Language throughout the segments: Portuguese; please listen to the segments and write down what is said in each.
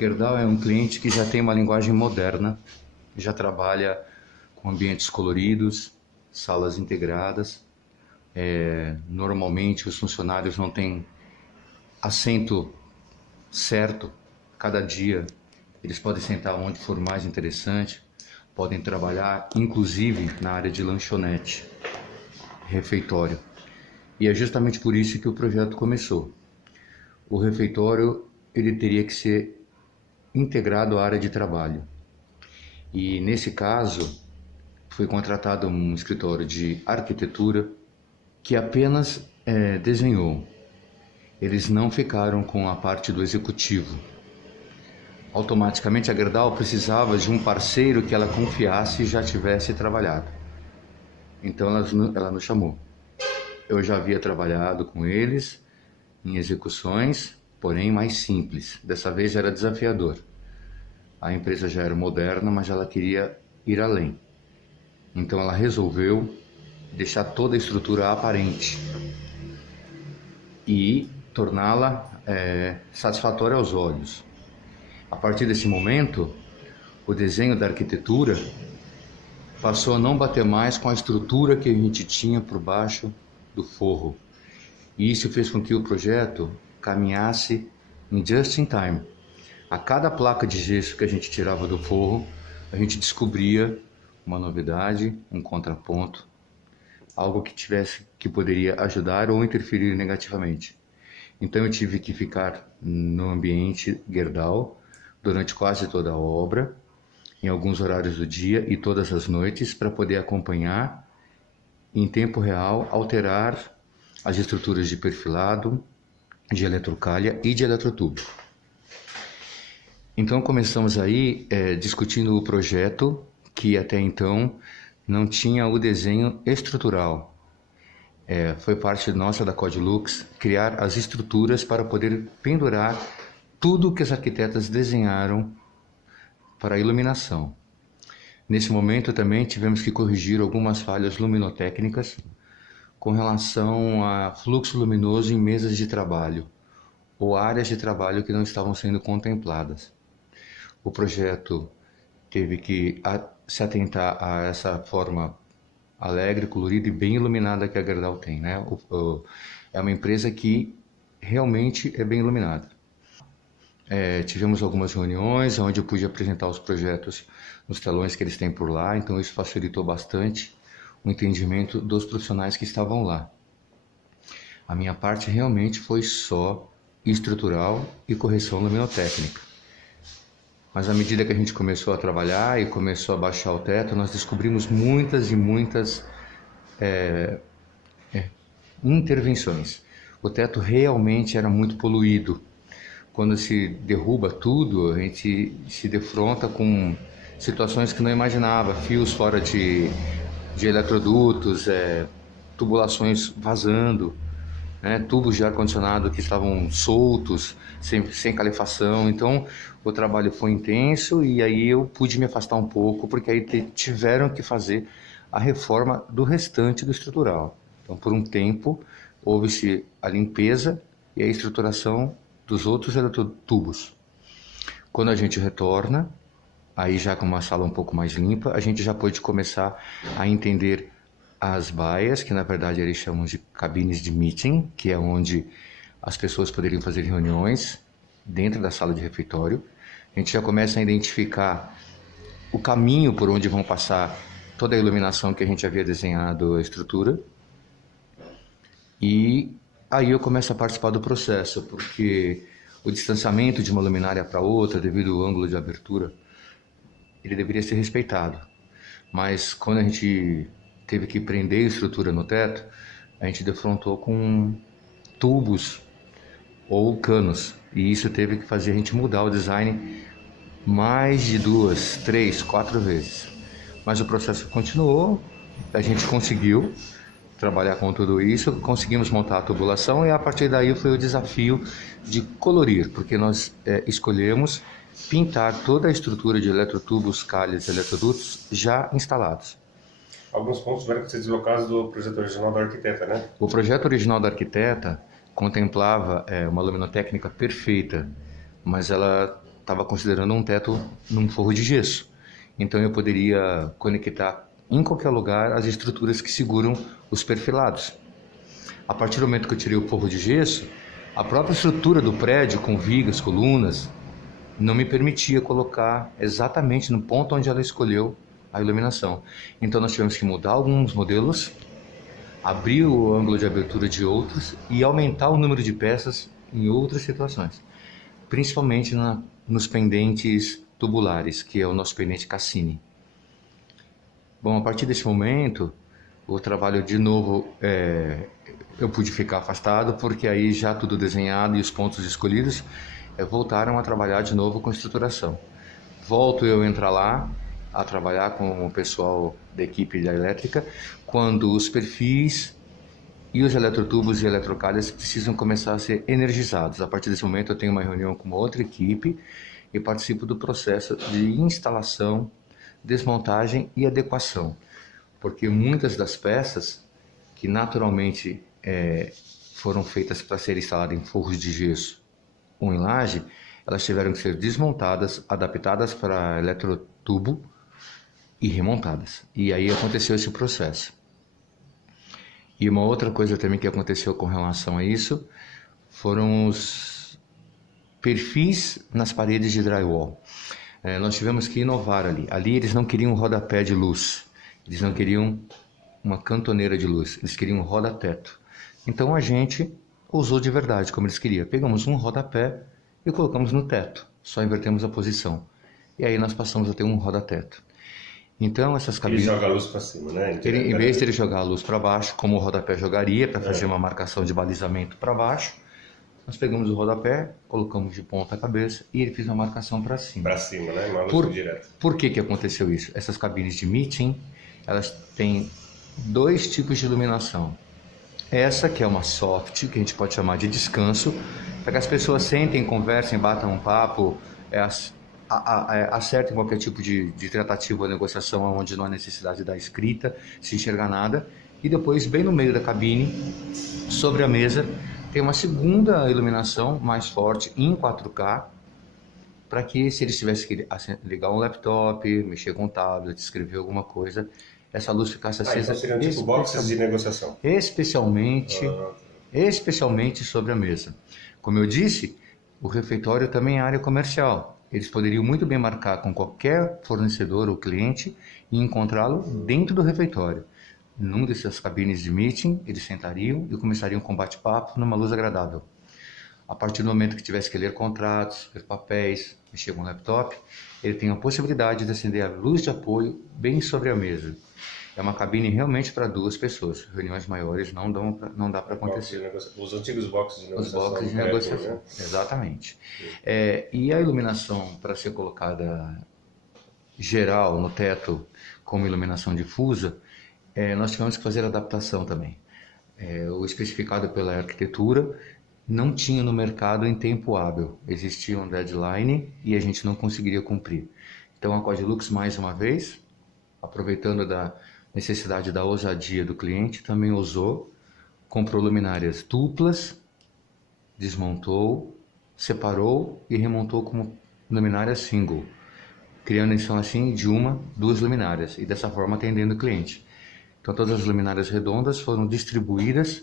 Gerdau é um cliente que já tem uma linguagem moderna, já trabalha com ambientes coloridos, salas integradas. Normalmente os funcionários não têm assento certo, cada dia eles podem sentar onde for mais interessante, podem trabalhar inclusive na área de lanchonete, refeitório. E é justamente por isso que o projeto começou. O refeitório ele teria que ser integrado à área de trabalho. E nesse caso foi contratado um escritório de arquitetura que apenas desenhou. Eles não ficaram com a parte do executivo. Automaticamente a Gerdau precisava de um parceiro que ela confiasse e já tivesse trabalhado. Então ela nos chamou. Eu já havia trabalhado com eles em execuções, porém mais simples. Dessa vez era desafiador. A empresa já era moderna, mas ela queria ir além. Então ela resolveu deixar toda a estrutura aparente e torná-la satisfatória aos olhos. A partir desse momento, o desenho da arquitetura passou a não bater mais com a estrutura que a gente tinha por baixo do forro. E isso fez com que o projeto caminhasse em just in time. A cada placa de gesso que a gente tirava do forro, a gente descobria uma novidade, um contraponto, algo que poderia ajudar ou interferir negativamente. Então eu tive que ficar no ambiente Gerdau durante quase toda a obra, em alguns horários do dia e todas as noites, para poder acompanhar em tempo real, alterar as estruturas de perfilado, de eletrocalha e de eletrotubo. Então começamos aí discutindo o projeto, que até então não tinha o desenho estrutural. Foi parte nossa da Codilux criar as estruturas para poder pendurar tudo que as arquitetas desenharam para a iluminação. Nesse momento também tivemos que corrigir algumas falhas luminotécnicas com relação a fluxo luminoso em mesas de trabalho ou áreas de trabalho que não estavam sendo contempladas. O projeto teve que se atentar a essa forma alegre, colorida e bem iluminada que a Gerdau tem, né? É uma empresa que realmente é bem iluminada. Tivemos algumas reuniões onde eu pude apresentar os projetos nos telões que eles têm por lá, então isso facilitou bastante o entendimento dos profissionais que estavam lá. A minha parte realmente foi só estrutural e correção luminotécnica. Mas à medida que a gente começou a trabalhar e começou a baixar o teto, nós descobrimos muitas e muitas intervenções. O teto realmente era muito poluído. Quando se derruba tudo, a gente se defronta com situações que não imaginava, fios fora de eletrodutos, tubulações vazando, tubos de ar-condicionado que estavam soltos, sem calefação. Então o trabalho foi intenso e aí eu pude me afastar um pouco, porque aí tiveram que fazer a reforma do restante do estrutural. Então por um tempo houve-se a limpeza e a estruturação dos outros eletrotubos. Quando a gente retorna, aí já com uma sala um pouco mais limpa, a gente já pôde começar a entender as baias, que na verdade eles chamam de cabines de meeting, que é onde as pessoas poderiam fazer reuniões dentro da sala de refeitório. A gente já começa a identificar o caminho por onde vão passar toda a iluminação que a gente havia desenhado a estrutura. E aí eu começo a participar do processo, porque o distanciamento de uma luminária para outra, devido ao ângulo de abertura, ele deveria ser respeitado. Mas quando a gente teve que prender a estrutura no teto, a gente defrontou com tubos ou canos. E isso teve que fazer a gente mudar o design mais de 2, 3, 4 vezes. Mas o processo continuou, a gente conseguiu trabalhar com tudo isso, conseguimos montar a tubulação e a partir daí foi o desafio de colorir, porque nós escolhemos pintar toda a estrutura de eletrotubos, calhas e eletrodutos já instalados. Alguns pontos tiveram que ser deslocados do projeto original da arquiteta, né? O projeto original da arquiteta contemplava uma luminotécnica perfeita, mas ela estava considerando um teto num forro de gesso. Então eu poderia conectar em qualquer lugar as estruturas que seguram os perfilados. A partir do momento que eu tirei o forro de gesso, a própria estrutura do prédio, com vigas, colunas, não me permitia colocar exatamente no ponto onde ela escolheu a iluminação. Então nós tivemos que mudar alguns modelos, abrir o ângulo de abertura de outros e aumentar o número de peças em outras situações, principalmente nos pendentes tubulares, que é o nosso pendente Cassini. Bom, a partir desse momento, o trabalho de novo, eu pude ficar afastado, porque aí já tudo desenhado e os pontos escolhidos voltaram a trabalhar de novo com estruturação. Volto eu a entrar lá, a trabalhar com o pessoal da equipe da elétrica, quando os perfis e os eletrotubos e eletrocalhas precisam começar a ser energizados. A partir desse momento eu tenho uma reunião com uma outra equipe e participo do processo de instalação, desmontagem e adequação, porque muitas das peças que naturalmente foram feitas para ser instaladas em forros de gesso ou em laje, elas tiveram que ser desmontadas, adaptadas para eletrotubo e remontadas. E aí aconteceu esse processo. E uma outra coisa também que aconteceu com relação a isso foram os perfis nas paredes de drywall. Nós tivemos que inovar ali. Ali eles não queriam um rodapé de luz, eles não queriam uma cantoneira de luz, eles queriam um roda-teto. Então a gente usou de verdade como eles queriam. Pegamos um rodapé e colocamos no teto, só invertemos a posição. E aí nós passamos a ter um roda-teto. Então essas cabines... Ele joga a luz para cima, né? Em vez de ele jogar a luz para baixo, como o rodapé jogaria, para fazer uma marcação de balizamento para baixo, nós pegamos o rodapé, colocamos de ponta cabeça e ele fez uma marcação para cima. Para cima, né? Uma luz direta. Por que aconteceu isso? Essas cabines de meeting, elas têm dois tipos de iluminação. Essa que é uma soft, que a gente pode chamar de descanso, para que as pessoas sentem, conversem, batam um papo, acertem qualquer tipo de tratativa ou negociação onde não há necessidade da escrita, se enxergar nada. E depois, bem no meio da cabine, sobre a mesa, tem uma segunda iluminação mais forte em 4K, para que se eles tivessem que ligar um laptop, mexer com um tablet, escrever alguma coisa, essa luz ficasse acesa. Então seriam tipo boxes de negociação. Especialmente sobre a mesa. Como eu disse, o refeitório também é área comercial. Eles poderiam muito bem marcar com qualquer fornecedor ou cliente e encontrá-lo dentro do refeitório. Num dessas cabines de meeting, eles sentariam e começariam com bate-papo numa luz agradável. A partir do momento que tivesse que ler contratos, ver papéis, mexer com o laptop, ele tem a possibilidade de acender a luz de apoio bem sobre a mesa. É uma cabine realmente para duas pessoas. Reuniões maiores não dá para acontecer. Os antigos boxes de negociação. Os boxes de negociação, né? Exatamente. E a iluminação para ser colocada geral no teto como iluminação difusa, nós tivemos que fazer adaptação também. O especificado pela arquitetura não tinha no mercado em tempo hábil. Existia um deadline e a gente não conseguiria cumprir. Então a Codilux, mais uma vez, aproveitando da necessidade da ousadia do cliente, também usou, comprou luminárias duplas, desmontou, separou e remontou como luminária single, criando então assim de duas luminárias e dessa forma atendendo o cliente. Então todas as luminárias redondas foram distribuídas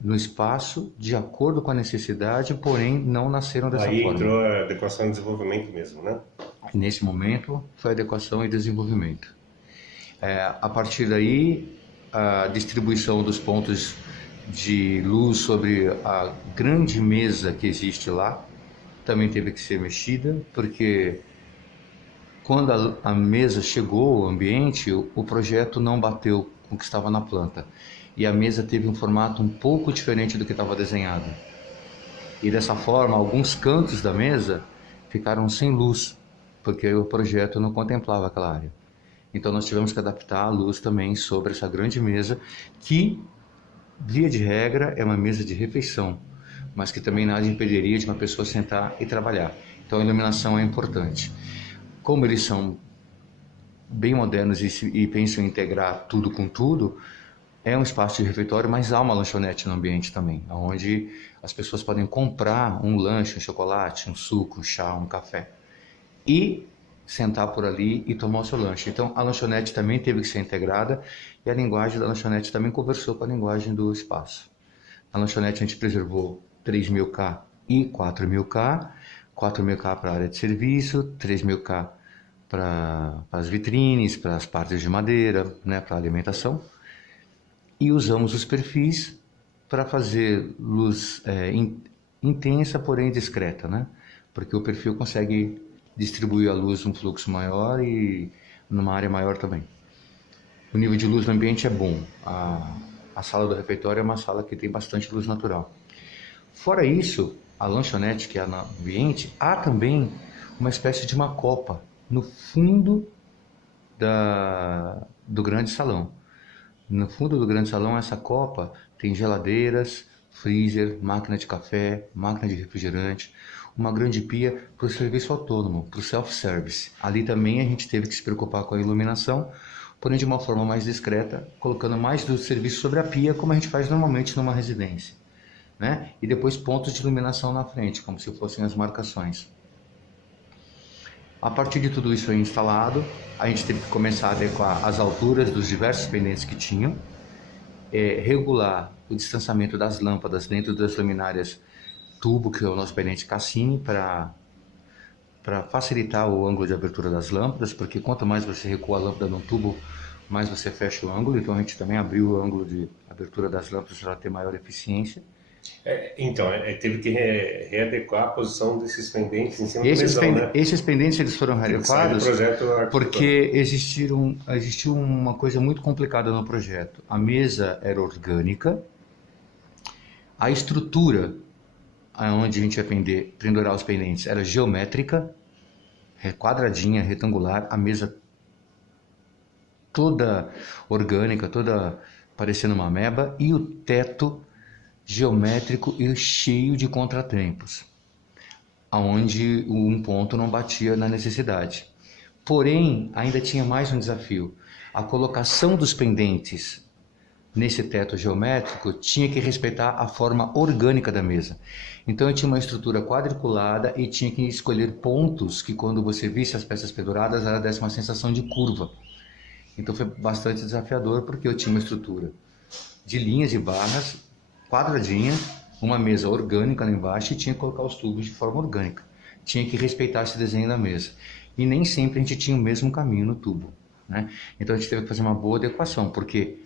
no espaço de acordo com a necessidade, porém não nasceram dessa forma. Aí entrou a adequação e desenvolvimento mesmo, né? Nesse momento foi adequação e desenvolvimento. A partir daí, a distribuição dos pontos de luz sobre a grande mesa que existe lá também teve que ser mexida, porque quando a mesa chegou ao ambiente, o projeto não bateu com o que estava na planta. E a mesa teve um formato um pouco diferente do que estava desenhado. E dessa forma, alguns cantos da mesa ficaram sem luz, porque o projeto não contemplava aquela área. Então nós tivemos que adaptar a luz também sobre essa grande mesa, que, via de regra, é uma mesa de refeição, mas que também nada impediria de uma pessoa sentar e trabalhar. Então a iluminação é importante. Como eles são bem modernos e pensam em integrar tudo com tudo, é um espaço de refeitório, mas há uma lanchonete no ambiente também, onde as pessoas podem comprar um lanche, um chocolate, um suco, um chá, um café e sentar por ali e tomar o seu lanche. Então a lanchonete também teve que ser integrada e a linguagem da lanchonete também conversou com a linguagem do espaço. Na lanchonete a gente preservou 3.000K e 4.000K, 4.000K para a área de serviço, 3.000K para as vitrines, para as partes de madeira, né, para a alimentação. E usamos os perfis para fazer luz intensa, porém discreta, né? Porque o perfil consegue distribuir a luz num fluxo maior e numa área maior também. O nível de luz no ambiente é bom. A sala do refeitório é uma sala que tem bastante luz natural. Fora isso, a lanchonete que há no ambiente, há também uma espécie de uma copa no fundo do grande salão. No fundo do grande salão, essa copa tem geladeiras, freezer, máquina de café, máquina de refrigerante, uma grande pia para o serviço autônomo, para o self-service. Ali também a gente teve que se preocupar com a iluminação, porém de uma forma mais discreta, colocando mais do serviço sobre a pia, como a gente faz normalmente numa residência, né? E depois pontos de iluminação na frente, como se fossem as marcações. A partir de tudo isso instalado, a gente teve que começar a adequar as alturas dos diversos pendentes que tinham, regular o distanciamento das lâmpadas dentro das luminárias tubo, que é o nosso pendente Cassini, para facilitar o ângulo de abertura das lâmpadas, porque quanto mais você recua a lâmpada no tubo, mais você fecha o ângulo. Então a gente também abriu o ângulo de abertura das lâmpadas para ter maior eficiência. Teve que readequar a posição desses pendentes em cima do mesão, né? Esses pendentes eles foram readequados porque existiu uma coisa muito complicada no projeto. A mesa era orgânica, a estrutura onde a gente ia pendurar os pendentes era geométrica, quadradinha, retangular, a mesa toda orgânica, toda parecendo uma ameba, e o teto geométrico e cheio de contratempos, aonde um ponto não batia na necessidade. Porém, ainda tinha mais um desafio. A colocação dos pendentes nesse teto geométrico tinha que respeitar a forma orgânica da mesa. Então eu tinha uma estrutura quadriculada e tinha que escolher pontos que, quando você visse as peças penduradas, ela desse uma sensação de curva. Então foi bastante desafiador, porque eu tinha uma estrutura de linhas e barras quadradinha, uma mesa orgânica lá embaixo, e tinha que colocar os tubos de forma orgânica. Tinha que respeitar esse desenho da mesa. E nem sempre a gente tinha o mesmo caminho no tubo, né? Então a gente teve que fazer uma boa adequação, porque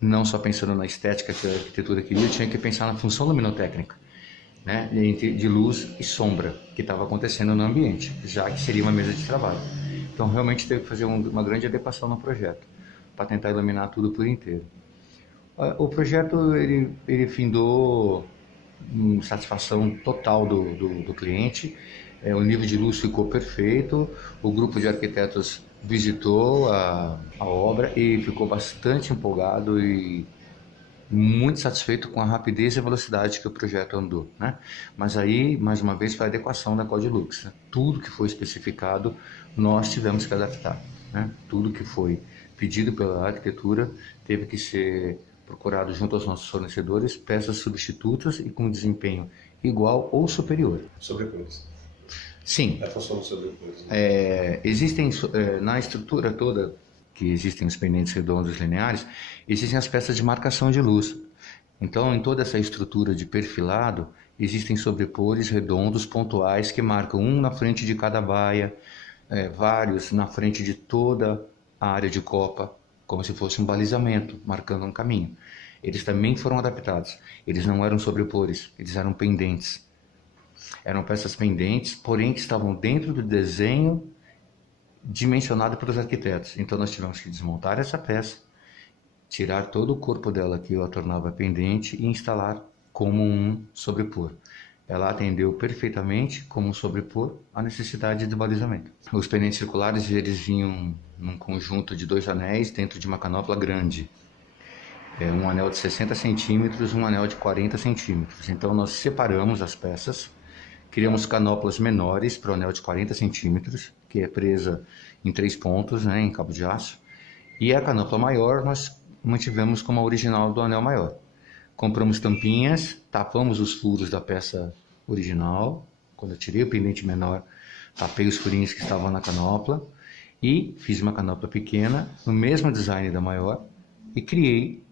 não só pensando na estética que a arquitetura queria, eu tinha que pensar na função luminotécnica, né? De luz e sombra que estava acontecendo no ambiente, já que seria uma mesa de trabalho. Então realmente teve que fazer uma grande adequação no projeto, para tentar iluminar tudo por inteiro. O projeto ele findou em satisfação total do cliente. O nível de luz ficou perfeito. O grupo de arquitetos visitou a obra e ficou bastante empolgado e muito satisfeito com a rapidez e a velocidade que o projeto andou, né? Mas aí, mais uma vez, foi a adequação da Codilux, né? Tudo que foi especificado, nós tivemos que adaptar, né? Tudo que foi pedido pela arquitetura teve que ser procurado junto aos nossos fornecedores peças substitutas e com desempenho igual ou superior. Sobrepôs. Sim. A função do sobrepôs. Existem na estrutura toda, que existem os pendentes redondos lineares, existem as peças de marcação de luz. Então, em toda essa estrutura de perfilado, existem sobrepores redondos pontuais que marcam um na frente de cada baia, vários na frente de toda a área de copa, como se fosse um balizamento, marcando um caminho. Eles também foram adaptados. Eles não eram sobrepores, eles eram pendentes. Eram peças pendentes, porém que estavam dentro do desenho dimensionado pelos arquitetos. Então nós tivemos que desmontar essa peça, tirar todo o corpo dela que a tornava pendente e instalar como um sobrepor. Ela atendeu perfeitamente como um sobrepor a necessidade de balizamento. Os pendentes circulares eles vinham num conjunto de 2 anéis dentro de uma canopla grande. Um anel de 60 centímetros, um anel de 40 centímetros. Então nós separamos as peças, criamos canoplas menores para o anel de 40 centímetros, que é presa em 3 pontos, né, em cabo de aço. E a canopla maior nós mantivemos como a original do anel maior. Compramos tampinhas, tapamos os furos da peça original. Quando eu tirei o pendente menor, tapei os furinhos que estavam na canopla e fiz uma canopla pequena, no mesmo design da maior, e criei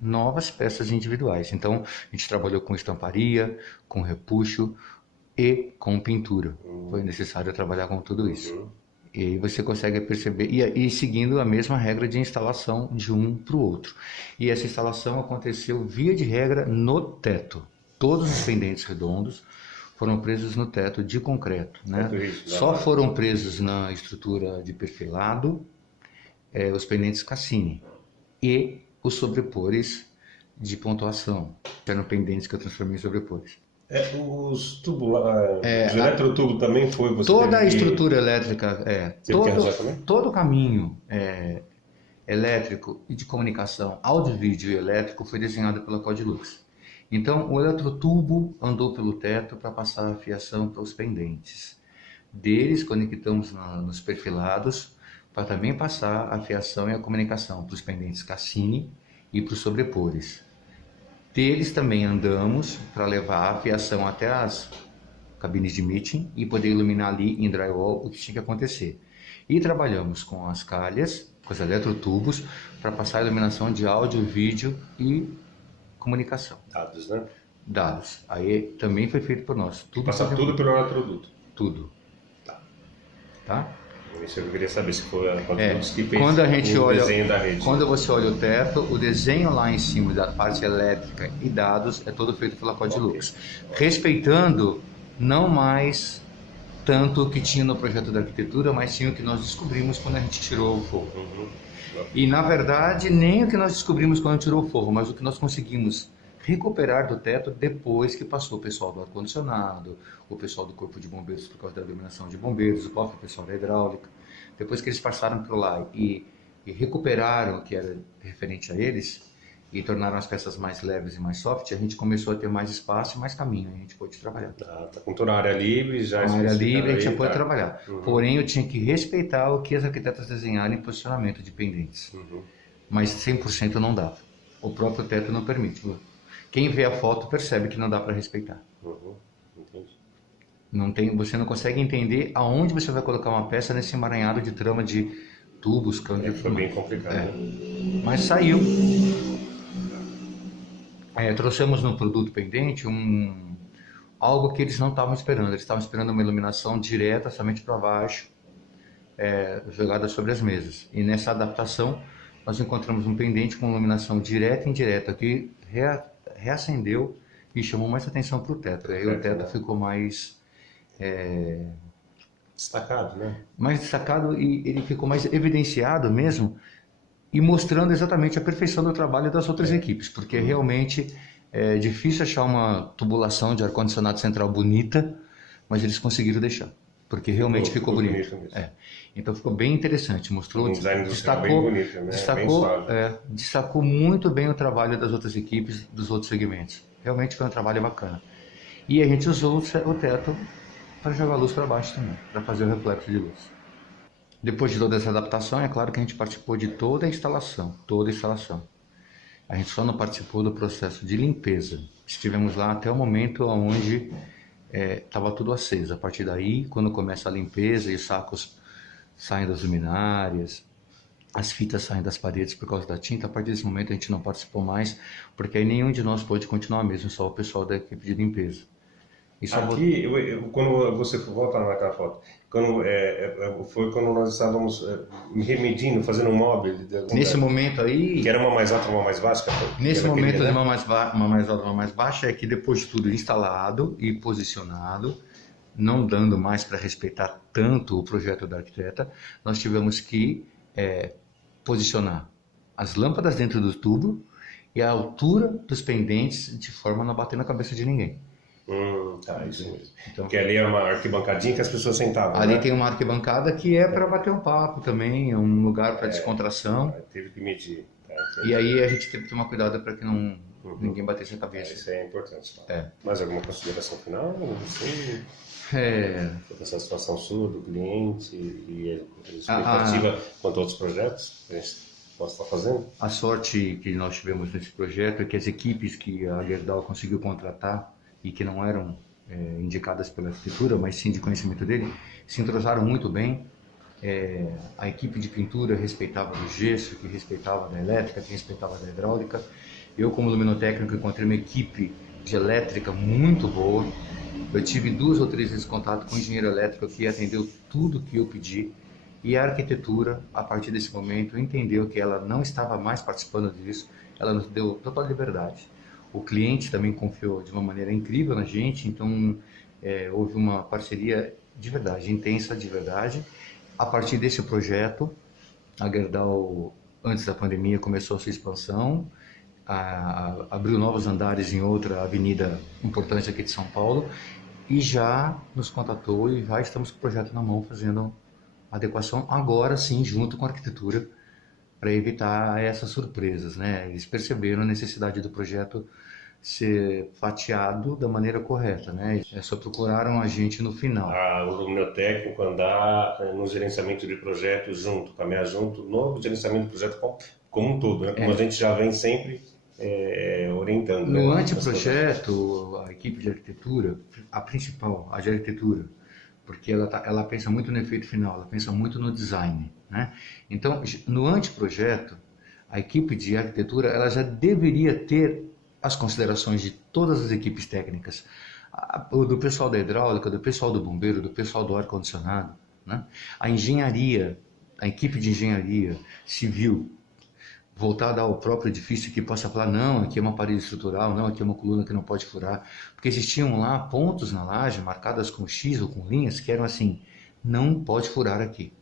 novas peças individuais. Então, a gente trabalhou com estamparia, com repuxo e com pintura. Foi necessário trabalhar com tudo isso. E aí você consegue perceber, e seguindo a mesma regra de instalação de um para o outro. E essa instalação aconteceu, via de regra, no teto. Todos os pendentes redondos foram presos no teto de concreto, né? Só foram presos na estrutura de perfilado os pendentes Cassini e os sobrepores de pontuação, que eram pendentes que eu transformei em sobrepores. Os tubos, os eletrotubos também foi você toda a estrutura elétrica, todo o caminho elétrico e de comunicação, áudio, vídeo e elétrico foi desenhado pela Codilux. Então, o eletrotubo andou pelo teto para passar a fiação para os pendentes. Deles, conectamos nos perfilados para também passar a fiação e a comunicação para os pendentes Cassini e para os sobrepores. Deles também andamos para levar a fiação até as cabines de meeting e poder iluminar ali em drywall o que tinha que acontecer. E trabalhamos com as calhas, com os eletrotubos, para passar a iluminação de áudio, vídeo e comunicação. Dados, né? Dados. Aí também foi feito por nós. Passar tudo pelo eletroduto. Tudo. Tá? Isso eu queria saber se foi a Codilux que fez quando a gente o olha, desenho da rede. Quando você olha o teto, o desenho lá em cima da parte elétrica e dados é todo feito pela Codilux. Respeitando não mais tanto o que tinha no projeto da arquitetura, mas tinha o que nós descobrimos quando a gente tirou o forro. E na verdade, nem o que nós descobrimos quando a gente tirou o forro, mas o que nós conseguimos recuperar do teto depois que passou o pessoal do ar-condicionado, o pessoal do corpo de bombeiros por causa da iluminação de bombeiros, o próprio pessoal da hidráulica. Depois que eles passaram por lá e recuperaram o que era referente a eles e tornaram as peças mais leves e mais soft, a gente começou a ter mais espaço e mais caminho, a gente pôde trabalhar. Tá com toda a área livre, já com a área livre a gente já pôde trabalhar. Porém, eu tinha que respeitar o que as arquitetas desenharam em posicionamento de pendentes. Mas 100% não dava. O próprio teto não permite. Quem vê a foto percebe que não dá para respeitar. Não tem, você não consegue entender aonde você vai colocar uma peça nesse emaranhado de trama de tubos, canos. Foi bem complicado. Né? Mas saiu. Trouxemos no produto pendente algo que eles não estavam esperando. Eles estavam esperando uma iluminação direta, somente para baixo, jogada sobre as mesas. E nessa adaptação, nós encontramos um pendente com iluminação direta e indireta, que reacendeu e chamou mais atenção para o teto. Aí o teto ficou mais destacado, né? Mais destacado, e ele ficou mais evidenciado mesmo, e mostrando exatamente a perfeição do trabalho das outras equipes, porque realmente é difícil achar uma tubulação de ar-condicionado central bonita, mas eles conseguiram deixar, porque realmente ficou bonito. Então ficou bem interessante, mostrou, destacou muito bem o trabalho das outras equipes, dos outros segmentos. Realmente foi um trabalho bacana. E a gente usou o teto para jogar luz para baixo também, para fazer o reflexo de luz. Depois de toda essa adaptação, é claro que a gente participou de toda a instalação. A gente só não participou do processo de limpeza. Estivemos lá até o momento onde estava tudo aceso. A partir daí, quando começa a limpeza e os sacos saem das luminárias, as fitas saem das paredes por causa da tinta, a partir desse momento a gente não participou mais, porque aí nenhum de nós pôde continuar mesmo, só o pessoal da equipe de limpeza. Aqui, quando você volta naquela foto, foi quando nós estávamos remedindo, fazendo um móvel. Nesse momento aí... Que era uma mais alta, uma mais baixa? Nesse momento, uma mais alta, uma mais baixa, é que depois de tudo instalado e posicionado, não dando mais para respeitar tanto o projeto da arquiteta, nós tivemos que posicionar as lâmpadas dentro do tubo e a altura dos pendentes de forma a não bater na cabeça de ninguém. Isso mesmo. Então, porque ali é uma arquibancadinha que as pessoas sentavam. Ali tem uma arquibancada que é para bater um papo também, é um lugar para descontração. Teve que medir. E aí a gente teve que tomar cuidado para que ninguém batesse a cabeça. Isso é importante. Mais alguma consideração final? Essa situação sua do cliente e a expectativa quanto a outros projetos? possa estar fazendo? A sorte que nós tivemos nesse projeto é que as equipes que a Gerdau conseguiu contratar e que não eram indicadas pela arquitetura, mas sim de conhecimento dele, se entrosaram muito bem. A equipe de pintura respeitava do gesso, que respeitava da elétrica, que respeitava da hidráulica. Eu, como luminotécnico, encontrei uma equipe de elétrica muito boa. Eu tive 2 ou 3 vezes contato com o engenheiro elétrico que atendeu tudo que eu pedi. E a arquitetura, a partir desse momento, entendeu que ela não estava mais participando disso, ela nos deu total liberdade. O cliente também confiou de uma maneira incrível na gente, então houve uma parceria de verdade, intensa de verdade. A partir desse projeto, a Gerdau, antes da pandemia, começou a sua expansão, abriu novos andares em outra avenida importante aqui de São Paulo e já nos contatou e já estamos com o projeto na mão fazendo adequação, agora sim, junto com a arquitetura, para evitar essas surpresas, né? Eles perceberam a necessidade do projeto ser fatiado da maneira correta, né? Só procuraram a gente no final. O luminotécnico andar no gerenciamento de projetos junto, caminhar junto no gerenciamento do projeto como um todo, né? Como a gente já vem sempre orientando. No anteprojeto, a equipe de arquitetura, a principal, a de arquitetura, porque ela pensa muito no efeito final, ela pensa muito no design, né? Então, no anteprojeto, a equipe de arquitetura ela já deveria ter as considerações de todas as equipes técnicas, do pessoal da hidráulica, do pessoal do bombeiro, do pessoal do ar-condicionado, né? A engenharia, a equipe de engenharia civil, voltada ao próprio edifício, que possa falar, não, aqui é uma parede estrutural, não, aqui é uma coluna que não pode furar, porque existiam lá pontos na laje marcadas com X ou com linhas que eram assim, não pode furar aqui.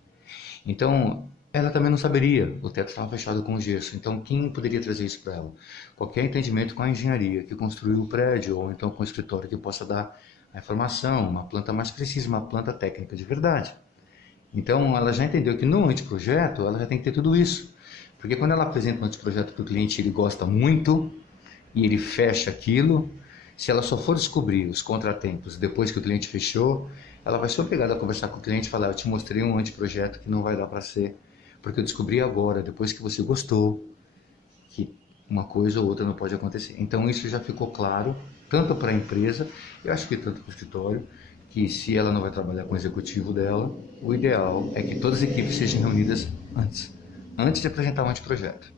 Então, ela também não saberia, o teto estava fechado com gesso, então quem poderia trazer isso para ela? Qualquer entendimento com a engenharia que construiu o prédio, ou então com o escritório que possa dar a informação, uma planta mais precisa, uma planta técnica de verdade. Então, ela já entendeu que no anteprojeto, ela já tem que ter tudo isso. Porque quando ela apresenta um anteprojeto para o cliente, ele gosta muito e ele fecha aquilo. Se ela só for descobrir os contratempos depois que o cliente fechou, ela vai ser obrigada a conversar com o cliente e falar, eu te mostrei um anteprojeto que não vai dar para ser, porque eu descobri agora, depois que você gostou, que uma coisa ou outra não pode acontecer. Então isso já ficou claro, tanto para a empresa, eu acho que tanto para o escritório, que se ela não vai trabalhar com o executivo dela, o ideal é que todas as equipes sejam reunidas antes de apresentar um anteprojeto.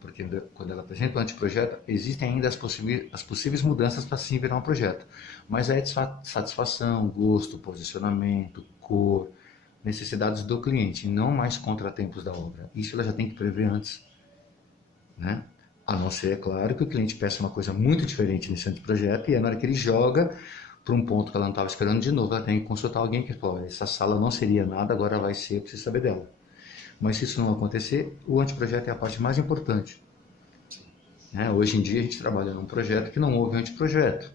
Porque quando ela apresenta um anteprojeto, existem ainda as possíveis mudanças para sim virar um projeto. Mas é de satisfação, gosto, posicionamento, cor, necessidades do cliente, não mais contratempos da obra. Isso ela já tem que prever antes, né? A não ser, é claro, que o cliente peça uma coisa muito diferente nesse anteprojeto e é na hora que ele joga para um ponto que ela não estava esperando de novo, ela tem que consultar alguém que fala, essa sala não seria nada, agora vai ser, eu preciso saber dela. Mas se isso não acontecer, o anteprojeto é a parte mais importante. Né? Hoje em dia a gente trabalha num projeto que não houve anteprojeto.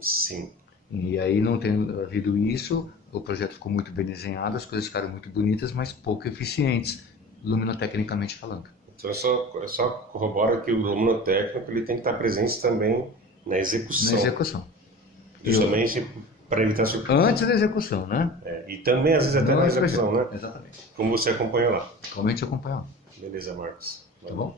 Sim. E aí, não tendo havido isso, o projeto ficou muito bem desenhado, as coisas ficaram muito bonitas, mas pouco eficientes, luminotecnicamente falando. Então só corrobora que o luminotécnico ele tem que estar presente também na execução. Na execução. Justamente para evitar surpresa. Antes da execução, né? E também, às vezes, até na execução, né? Exatamente. Como você acompanhou lá. Como a gente acompanha lá. Beleza, Marcos. Tá bom?